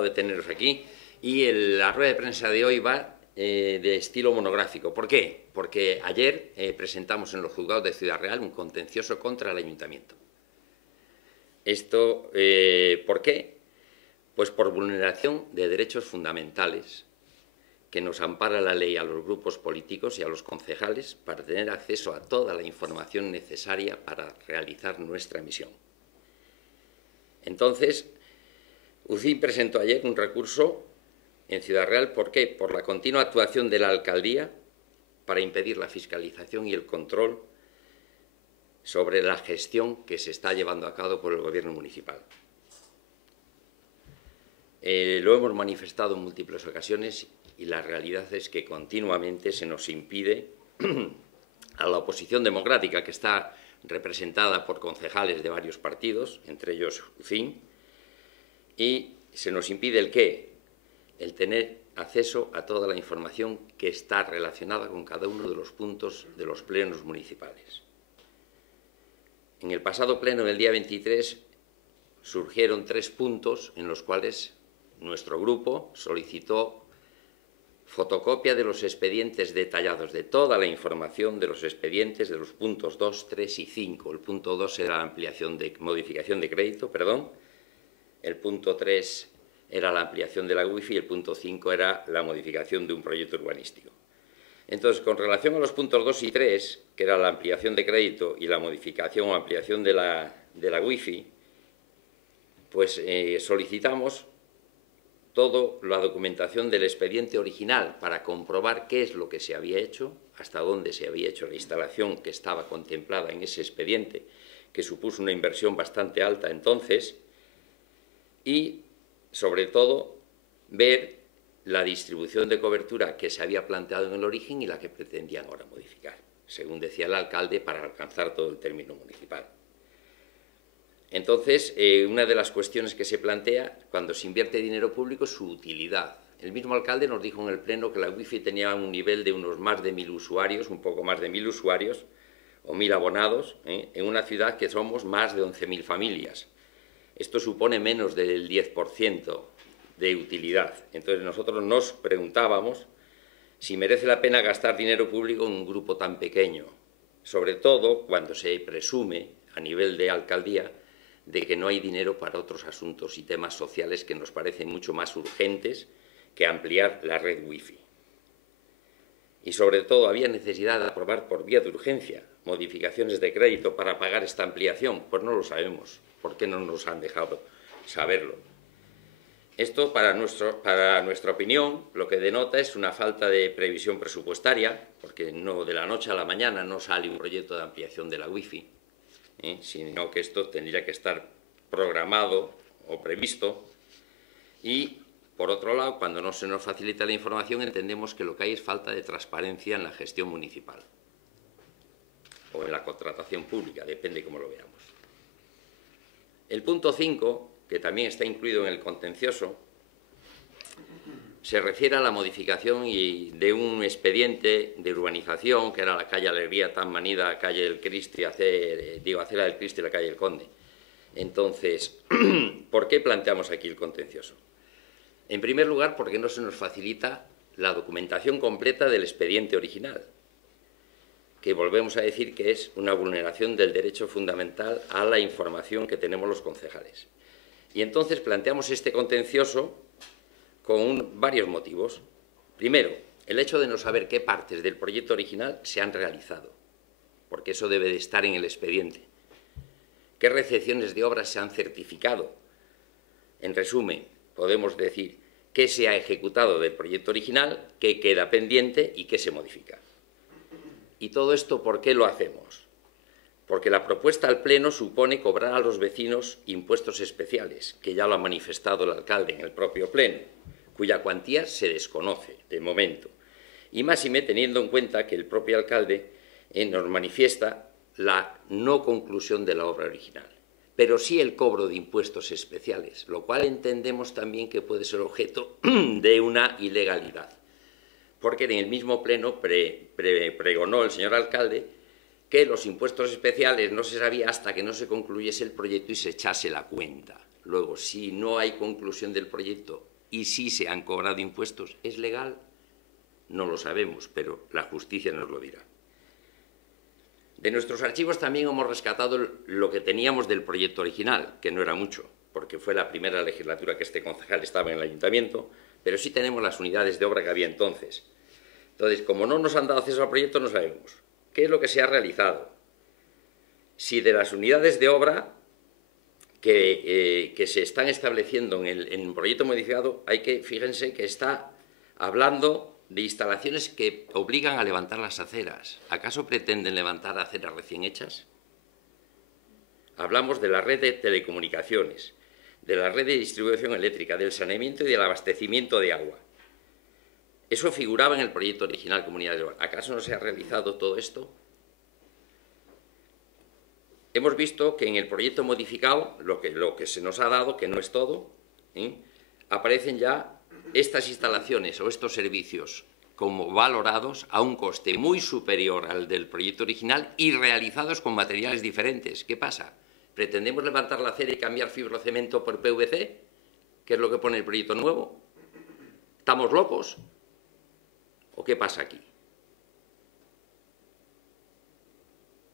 de teneros aquí y la rueda de prensa de hoy va de estilo monográfico. ¿Por qué? Porque ayer presentamos en los juzgados de Ciudad Real un contencioso contra el Ayuntamiento. ¿Esto por qué? Pues por vulneración de derechos fundamentales que nos ampara la ley a los grupos políticos y a los concejales para tener acceso a toda la información necesaria para realizar nuestra misión. Entonces, UCIN presentó ayer un recurso en Ciudad Real. ¿Por qué? Por la continua actuación de la alcaldía para impedir la fiscalización y el control sobre la gestión que se está llevando a cabo por el gobierno municipal. Lo hemos manifestado en múltiples ocasiones y la realidad es que continuamente se nos impide a la oposición democrática, que está representada por concejales de varios partidos, entre ellos UCIN, y se nos impide ¿el qué? El tener acceso a toda la información que está relacionada con cada uno de los puntos de los plenos municipales. En el pasado pleno del día 23 surgieron 3 puntos en los cuales nuestro grupo solicitó fotocopia de los expedientes detallados de toda la información de los expedientes de los puntos 2, 3 y 5. El punto 2 era la ampliación de modificación de crédito, el punto 3 era la ampliación de la wifi y el punto 5 era la modificación de un proyecto urbanístico. Entonces, con relación a los puntos 2 y 3, que era la ampliación de crédito y la modificación o ampliación de la wifi, pues solicitamos toda la documentación del expediente original para comprobar qué es lo que se había hecho, hasta dónde se había hecho la instalación que estaba contemplada en ese expediente, que supuso una inversión bastante alta entonces, y, sobre todo, ver la distribución de cobertura que se había planteado en el origen y la que pretendían ahora modificar, según decía el alcalde, para alcanzar todo el término municipal. Entonces, una de las cuestiones que se plantea cuando se invierte dinero público es su utilidad. El mismo alcalde nos dijo en el pleno que la wifi tenía un nivel de unos más de 1000 usuarios, un poco más de 1000 usuarios, o 1000 abonados, en una ciudad que somos más de 11.000 familias. Esto supone menos del 10% de utilidad. Entonces, nosotros nos preguntábamos si merece la pena gastar dinero público en un grupo tan pequeño, sobre todo cuando se presume, a nivel de alcaldía, de que no hay dinero para otros asuntos y temas sociales que nos parecen mucho más urgentes que ampliar la red wifi. Y sobre todo había necesidad de aprobar por vía de urgencia modificaciones de crédito para pagar esta ampliación. Pues no lo sabemos. ¿Por qué no nos han dejado saberlo? Esto, para nuestra opinión, lo que denota es una falta de previsión presupuestaria, porque no de la noche a la mañana no sale un proyecto de ampliación de la wifi, sino que esto tendría que estar programado o previsto. Y, por otro lado, cuando no se nos facilita la información, entendemos que lo que hay es falta de transparencia en la gestión municipal o en la contratación pública, depende cómo lo veamos. El punto 5, que también está incluido en el contencioso, se refiere a la modificación de un expediente de urbanización, que era la calle Alegría tan manida, calle del Cristo, acera del Cristo y la calle del Conde. Entonces, ¿por qué planteamos aquí el contencioso? En primer lugar, porque no se nos facilita la documentación completa del expediente original, que volvemos a decir que es una vulneración del derecho fundamental a la información que tenemos los concejales. Y entonces planteamos este contencioso con varios motivos. Primero, el hecho de no saber qué partes del proyecto original se han realizado, porque eso debe de estar en el expediente. ¿Qué recepciones de obras se han certificado? En resumen, podemos decir qué se ha ejecutado del proyecto original, qué queda pendiente y qué se modifica. ¿Y todo esto por qué lo hacemos? Porque la propuesta al Pleno supone cobrar a los vecinos impuestos especiales, que ya lo ha manifestado el alcalde en el propio Pleno, cuya cuantía se desconoce de momento. Y máxime teniendo en cuenta que el propio alcalde nos manifiesta la no conclusión de la obra original, pero sí el cobro de impuestos especiales, lo cual entendemos también que puede ser objeto de una ilegalidad. Porque en el mismo pleno pregonó el señor alcalde que los impuestos especiales no se sabía hasta que no se concluyese el proyecto y se echase la cuenta. Luego, si no hay conclusión del proyecto y si se han cobrado impuestos, ¿es legal? No lo sabemos, pero la justicia nos lo dirá. De nuestros archivos también hemos rescatado lo que teníamos del proyecto original, que no era mucho, porque fue la primera legislatura que este concejal estaba en el ayuntamiento, pero sí tenemos las unidades de obra que había entonces. Entonces, como no nos han dado acceso al proyecto, no sabemos qué es lo que se ha realizado. Si de las unidades de obra que se están estableciendo en el proyecto modificado, fíjense que está hablando de instalaciones que obligan a levantar las aceras. ¿Acaso pretenden levantar aceras recién hechas? Hablamos de la red de telecomunicaciones, de la red de distribución eléctrica, del saneamiento y del abastecimiento de agua. Eso figuraba en el proyecto original Comunidad de Obra. ¿Acaso no se ha realizado todo esto? Hemos visto que en el proyecto modificado, lo que se nos ha dado, que no es todo, aparecen ya estas instalaciones o estos servicios como valorados a un coste muy superior al del proyecto original y realizados con materiales diferentes. ¿Qué pasa? ¿Pretendemos levantar la acera y cambiar fibrocemento por PVC? ¿Qué es lo que pone el proyecto nuevo? ¿Estamos locos? ¿O qué pasa aquí?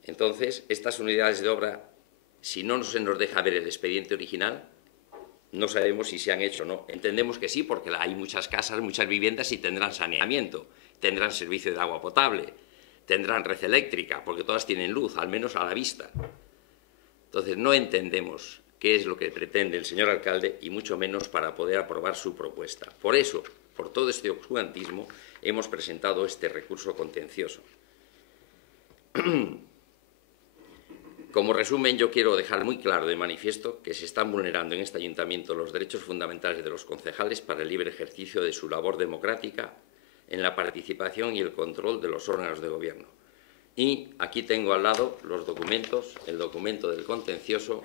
Entonces, estas unidades de obra, si no se nos deja ver el expediente original, no sabemos si se han hecho o no. Entendemos que sí, porque hay muchas casas, muchas viviendas y tendrán saneamiento, tendrán servicio de agua potable, tendrán red eléctrica, porque todas tienen luz, al menos a la vista. Entonces, no entendemos qué es lo que pretende el señor alcalde y mucho menos para poder aprobar su propuesta. Por eso, por todo este obscurantismo, hemos presentado este recurso contencioso. Como resumen, yo quiero dejar muy claro de manifiesto que se están vulnerando en este ayuntamiento los derechos fundamentales de los concejales para el libre ejercicio de su labor democrática en la participación y el control de los órganos de gobierno. Y aquí tengo al lado los documentos, el documento del contencioso,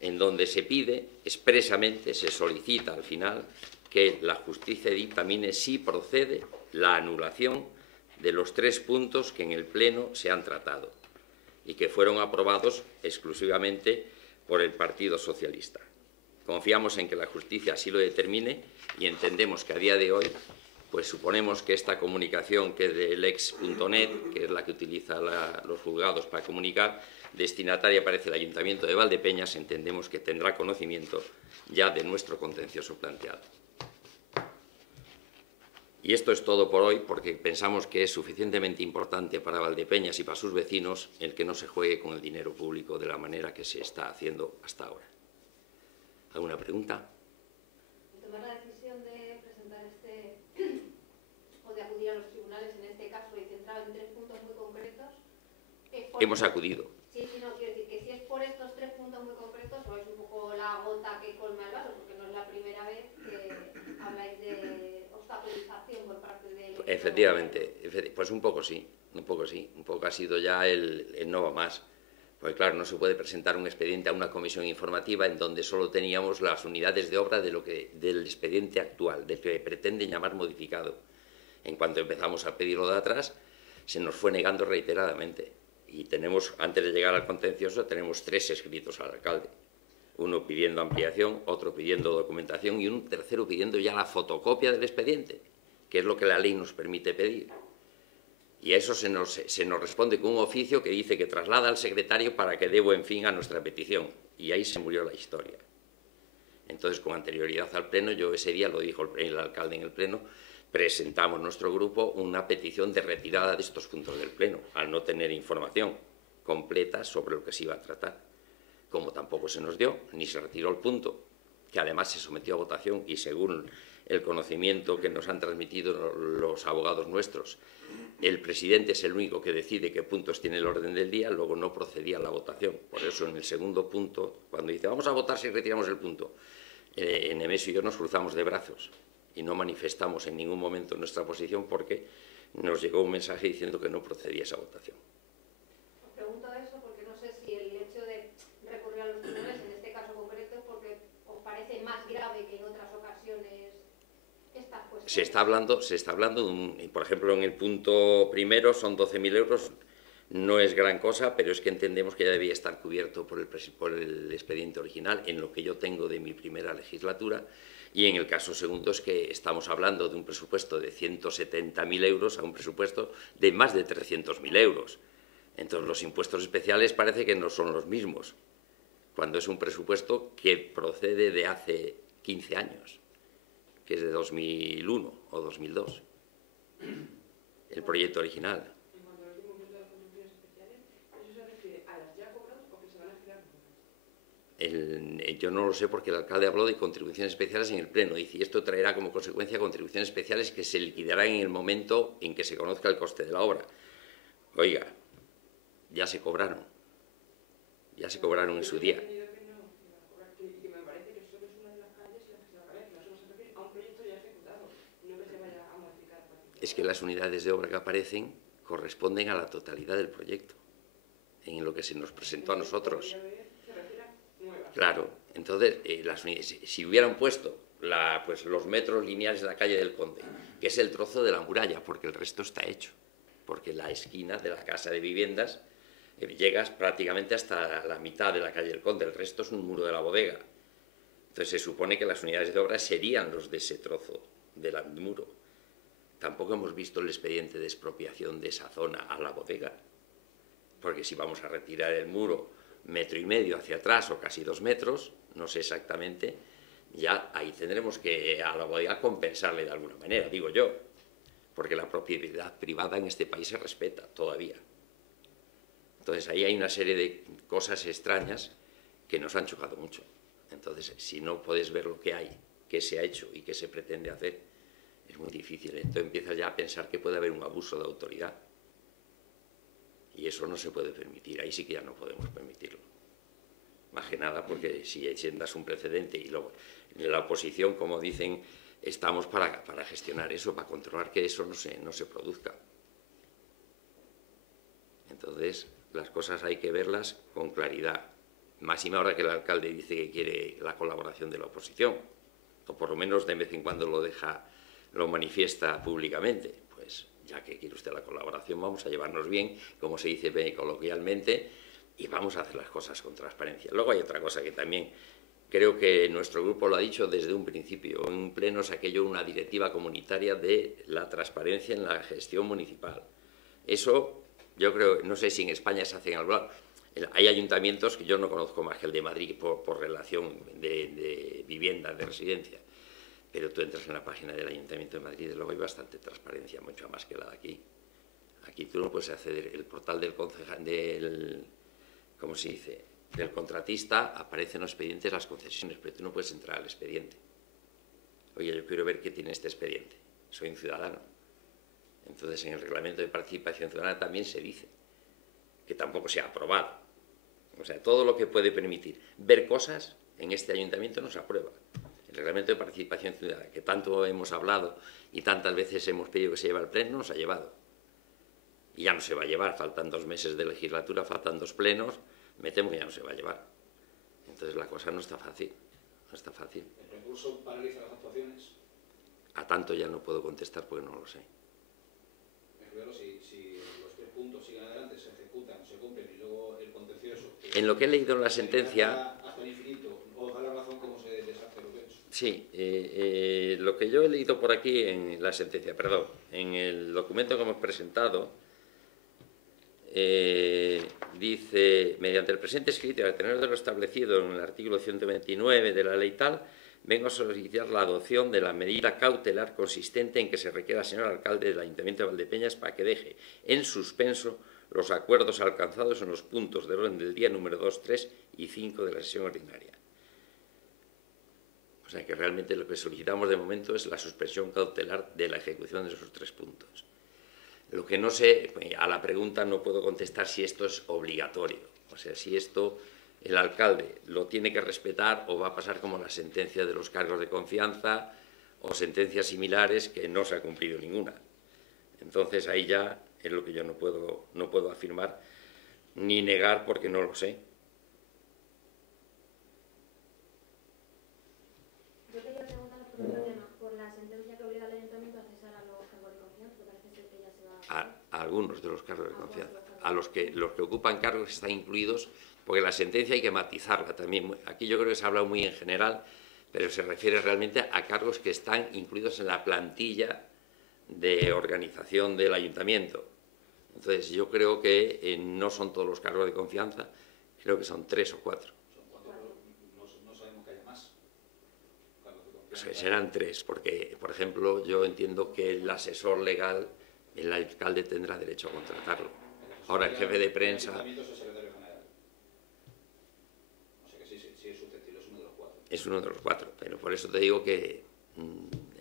en donde se pide expresamente, se solicita al final, que la justicia dictamine si procede la anulación de los 3 puntos que en el Pleno se han tratado y que fueron aprobados exclusivamente por el Partido Socialista. Confiamos en que la justicia así lo determine y entendemos que a día de hoy, pues suponemos que esta comunicación que es del ex.net, que es la que utiliza los juzgados para comunicar, destinataria aparece el Ayuntamiento de Valdepeñas, entendemos que tendrá conocimiento ya de nuestro contencioso planteado. Y esto es todo por hoy, porque pensamos que es suficientemente importante para Valdepeñas y para sus vecinos el que no se juegue con el dinero público de la manera que se está haciendo hasta ahora. ¿Alguna pregunta? Tomar la decisión de presentar o de acudir a los tribunales en este caso y centrado en 3 puntos muy concretos. Hemos acudido. Sí, no, quiero decir que si es por estos 3 puntos muy concretos o es un poco la gota que colma el vaso, porque no es la primera vez que habláis de obstaculización por parte del... Efectivamente, pues un poco sí, un poco ha sido ya el no va más. Pues claro, no se puede presentar un expediente a una comisión informativa en donde solo teníamos las unidades de obra del expediente actual, del que pretenden llamar modificado. En cuanto empezamos a pedirlo de atrás, se nos fue negando reiteradamente. Y tenemos, antes de llegar al contencioso, tenemos 3 escritos al alcalde. Uno pidiendo ampliación, otro pidiendo documentación y un tercero pidiendo ya la fotocopia del expediente, que es lo que la ley nos permite pedir. Y a eso se nos responde con un oficio que dice que traslada al secretario para que dé buen fin a nuestra petición. Y ahí se murió la historia. Entonces, con anterioridad al Pleno, yo ese día, lo dijo el alcalde en el Pleno, presentamos nuestro grupo una petición de retirada de estos puntos del Pleno, al no tener información completa sobre lo que se iba a tratar. Como tampoco se nos dio, ni se retiró el punto, que además se sometió a votación y según el conocimiento que nos han transmitido los abogados nuestros, el presidente es el único que decide qué puntos tiene el orden del día, luego no procedía a la votación. Por eso en el segundo punto, cuando dice vamos a votar si retiramos el punto, Nemesio y yo nos cruzamos de brazos y no manifestamos en ningún momento nuestra posición porque nos llegó un mensaje diciendo que no procedía esa votación. Os pregunto eso porque no sé si el hecho de recurrir a los tribunales en este caso concreto es porque os parece más grave que en otras ocasiones estas cuestiones. Se está hablando por ejemplo, en el punto primero son 12.000 euros No es gran cosa, pero es que entendemos que ya debía estar cubierto por el expediente original, en lo que yo tengo de mi primera legislatura, y en el caso segundo es que estamos hablando de un presupuesto de 170.000 euros a un presupuesto de más de 300.000 euros. Entonces los impuestos especiales parece que no son los mismos, cuando es un presupuesto que procede de hace 15 años, que es de 2001 o 2002, el proyecto original. Yo no lo sé porque el alcalde habló de contribuciones especiales en el Pleno. Dice, y esto traerá como consecuencia contribuciones especiales que se liquidarán en el momento en que se conozca el coste de la obra. Oiga, ya se cobraron en su día. Es que las unidades de obra que aparecen corresponden a la totalidad del proyecto, en lo que se nos presentó a nosotros. Claro, entonces, si hubieran puesto pues, los metros lineales de la calle del Conde, que es el trozo de la muralla, porque el resto está hecho, porque la esquina de la casa de viviendas llegas prácticamente hasta la mitad de la calle del Conde, el resto es un muro de la bodega. Entonces se supone que las unidades de obra serían los de ese trozo del muro. Tampoco hemos visto el expediente de expropiación de esa zona a la bodega, porque si vamos a retirar el muro 1,5 metros hacia atrás o casi 2 metros, no sé exactamente, ya ahí tendremos que a la bodega compensarle de alguna manera, digo yo, porque la propiedad privada en este país se respeta todavía. Entonces ahí hay una serie de cosas extrañas que nos han chocado mucho. Entonces, si no puedes ver lo que hay, qué se ha hecho y qué se pretende hacer, es muy difícil. Entonces empiezas ya a pensar que puede haber un abuso de autoridad. Y eso no se puede permitir, ahí sí que ya no podemos permitirlo. Más que nada porque si sientas un precedente y luego en la oposición, como dicen, estamos para gestionar eso, para controlar que eso no se produzca. Entonces, las cosas hay que verlas con claridad. Máxime ahora que el alcalde dice que quiere la colaboración de la oposición, o por lo menos de vez en cuando lo manifiesta públicamente. Pues ya que quiere usted la colaboración, vamos a llevarnos bien, como se dice coloquialmente, y vamos a hacer las cosas con transparencia. Luego hay otra cosa que también creo que nuestro grupo lo ha dicho desde un principio. En un pleno saqué yo una directiva comunitaria de la transparencia en la gestión municipal. Eso, yo creo, no sé si en España se hace en algún lado. Hay ayuntamientos que yo no conozco más que el de Madrid por relación de vivienda, de residencia. Pero tú entras en la página del Ayuntamiento de Madrid y luego hay bastante transparencia, mucho más que la de aquí. Aquí tú no puedes acceder, el portal ¿cómo se dice? Del contratista aparecen en los expedientes las concesiones, pero tú no puedes entrar al expediente. Oye, yo quiero ver qué tiene este expediente, soy un ciudadano. Entonces en el reglamento de participación ciudadana también se dice que tampoco se ha aprobado. O sea, todo lo que puede permitir ver cosas en este ayuntamiento no se aprueba. El reglamento de participación ciudadana, que tanto hemos hablado y tantas veces hemos pedido que se lleve al pleno, no se ha llevado. Y ya no se va a llevar, faltan 2 meses de legislatura, faltan 2 plenos, me temo que ya no se va a llevar. Entonces la cosa no está fácil, no está fácil. ¿El recurso paraliza las actuaciones? A tanto ya no puedo contestar porque no lo sé. Claro, si los 3 puntos siguen adelante, se ejecutan, se cumplen y luego el contencioso... En lo que he leído en la sentencia... Hasta el infinito, o da la razón cómo se deshace lo que es. Sí, lo que yo he leído por aquí en la sentencia, perdón, en el documento que hemos presentado, dice, mediante el presente escrito, al tener de lo establecido en el artículo 129 de la ley tal, vengo a solicitar la adopción de la medida cautelar consistente en que se requiera al señor alcalde del Ayuntamiento de Valdepeñas para que deje en suspenso los acuerdos alcanzados en los puntos del orden del día número 2, 3 y 5 de la sesión ordinaria. O sea que realmente lo que solicitamos de momento es la suspensión cautelar de la ejecución de esos 3 puntos. Lo que no sé, a la pregunta no puedo contestar si esto es obligatorio. O sea, si esto el alcalde lo tiene que respetar o va a pasar como la sentencia de los cargos de confianza o sentencias similares que no se ha cumplido ninguna. Entonces ahí ya es lo que yo no puedo afirmar ni negar porque no lo sé. Yo quería preguntar por un problema, por la sentencia que obliga al ayuntamiento a cesar a los cargos de confianza, parece ser que ya se va a algunos de los cargos de confianza. a los que ocupan cargos están incluidos, porque la sentencia hay que matizarla también. Aquí yo creo que se ha hablado muy en general, pero se refiere realmente a cargos que están incluidos en la plantilla de organización del ayuntamiento. Entonces yo creo que no son todos los cargos de confianza, creo que son 3 o 4. No sabemos que haya más cargos de confianza. Pues serán 3, porque, por ejemplo, yo entiendo que el asesor legal, el alcalde tendrá derecho a contratarlo. Ahora el jefe de prensa... El ayuntamiento es el secretario general. O sea que sí es susceptible, es uno de los 4. Es uno de los 4, pero por eso te digo que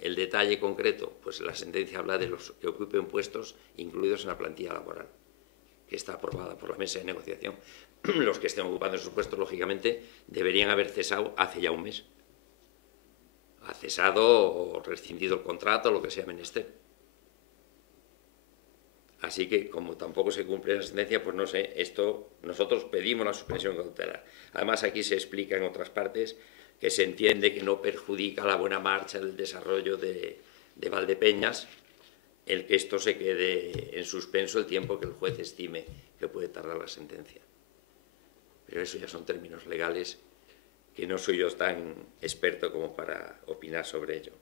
el detalle concreto, pues la sentencia habla de los que ocupen puestos incluidos en la plantilla laboral, que está aprobada por la mesa de negociación. Los que estén ocupando esos puestos, lógicamente, deberían haber cesado hace ya un mes. Ha cesado o rescindido el contrato, lo que sea menester. Así que, como tampoco se cumple la sentencia, pues no sé, nosotros pedimos la suspensión cautelar. Además, aquí se explica en otras partes que se entiende que no perjudica la buena marcha del desarrollo de Valdepeñas el que esto se quede en suspenso el tiempo que el juez estime que puede tardar la sentencia. Pero eso ya son términos legales que no soy yo tan experto como para opinar sobre ello.